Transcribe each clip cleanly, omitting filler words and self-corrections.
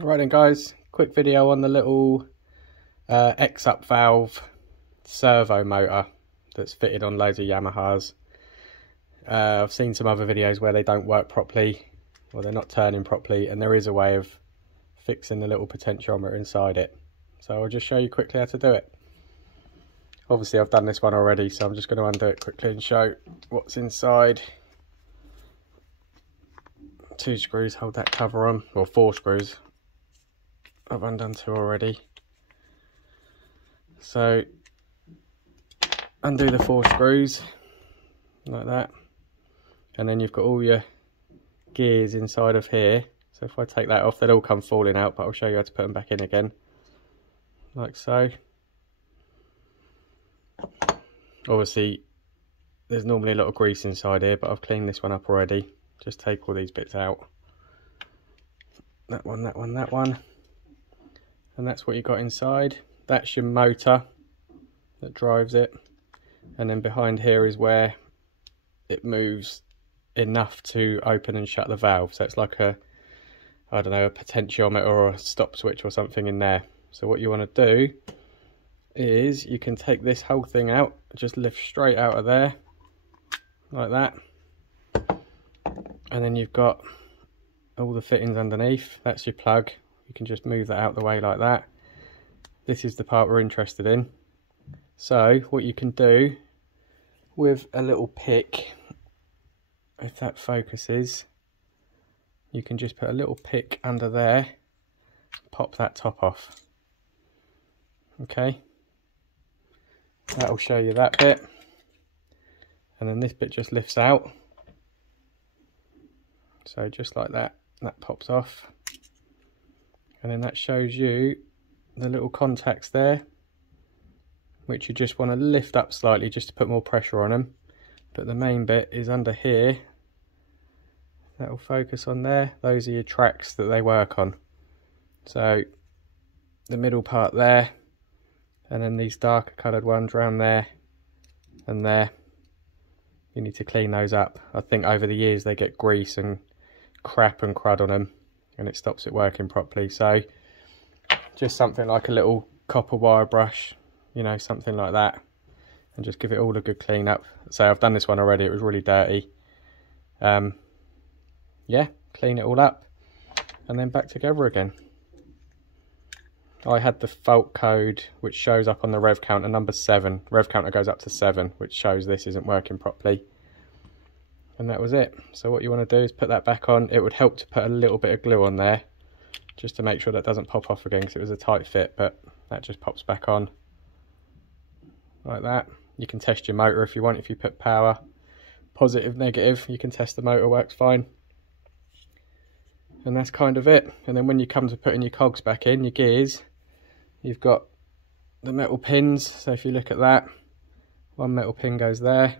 Alright then guys, quick video on the little Exup valve servo motor that's fitted on loads of Yamahas. I've seen some other videos where they don't work properly or they're not turning properly, and there is a way of fixing the little potentiometer inside it. So I'll just show you quickly how to do it. Obviously I've done this one already, so I'm just going to undo it quickly and show what's inside. 2 screws hold that cover on, or 4 screws. I've undone 2 already. So undo the 4 screws like that, and then you've got all your gears inside of here. So if I take that off, they'll all come falling out, but I'll show you how to put them back in again, like so. Obviously there's normally a lot of grease inside here, but I've cleaned this one up already. Just take all these bits out. That one, that one, that one. And that's what you got inside. That's your motor that drives it, and then behind here is where it moves enough to open and shut the valve. So it's like a, I don't know, a potentiometer or a stop switch or something in there. So what you want to do is you can take this whole thing out, just lift straight out of there like that, and then you've got all the fittings underneath. That's your plug. You can just move that out the way like that. This is the part we're interested in. So what you can do with a little pick, if that focuses, you can just put a little pick under there, pop that top off. Okay, that'll show you that bit, and then this bit just lifts out. So just like that, that pops off. And then that shows you the little contacts there, which you just want to lift up slightly just to put more pressure on them. But the main bit is under here. That will focus on there. Those are your tracks that they work on. So the middle part there, and then these darker coloured ones around there and there. You need to clean those up. I think over the years they get grease and crap and crud on them, and it stops it working properly. So just something like a little copper wire brush, you know, something like that, and just give it all a good clean up. So I've done this one already, it was really dirty. Yeah, clean it all up and then back together again. I had the fault code which shows up on the rev counter, number 7. Rev counter goes up to 7, which shows this isn't working properly. And that was it. So what you want to do is put that back on. It would help to put a little bit of glue on there just to make sure that doesn't pop off again, because it was a tight fit, but that just pops back on like that. You can test your motor if you want. If you put power, positive, negative, you can test the motor works fine. And that's kind of it. And then when you come to putting your cogs back in, your gears, you've got the metal pins. So if you look at that, one metal pin goes there,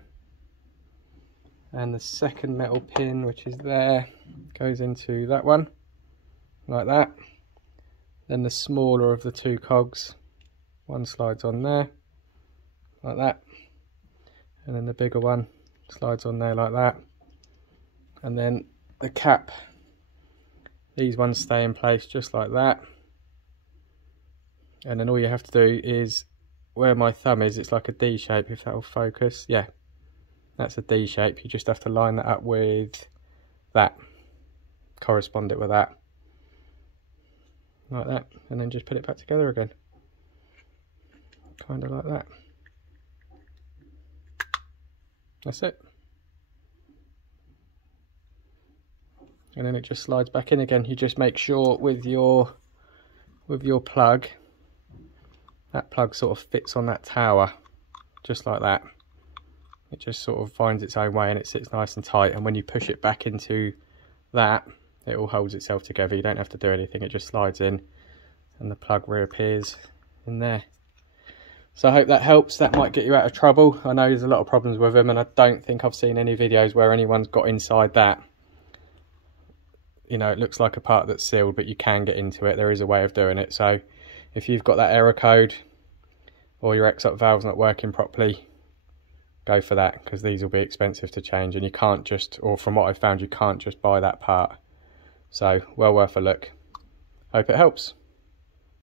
and the second metal pin, which is there, goes into that one like that. Then the smaller of the 2 cogs, one slides on there like that, and then the bigger one slides on there like that. And then the cap, these ones stay in place just like that. And then all you have to do is, where my thumb is, it's like a D shape, if that will focus. Yeah, that's a D shape. You just have to line that up with that, correspond it with that, like that, and then just put it back together again, kind of like that. That's it. And then it just slides back in again. You just make sure with your plug, that plug sort of fits on that tower, just like that. It just sort of finds its own way and it sits nice and tight, and when you push it back into that, it all holds itself together. You don't have to do anything, it just slides in and the plug reappears in there. So I hope that helps. That might get you out of trouble. I know there's a lot of problems with them, and I don't think I've seen any videos where anyone's got inside that. You know, it looks like a part that's sealed, but you can get into it. There is a way of doing it. So if you've got that error code or your Exup valve's not working properly, go for that, because these will be expensive to change, and you can't just, or from what I've found, you can't just buy that part. So well worth a look. Hope it helps.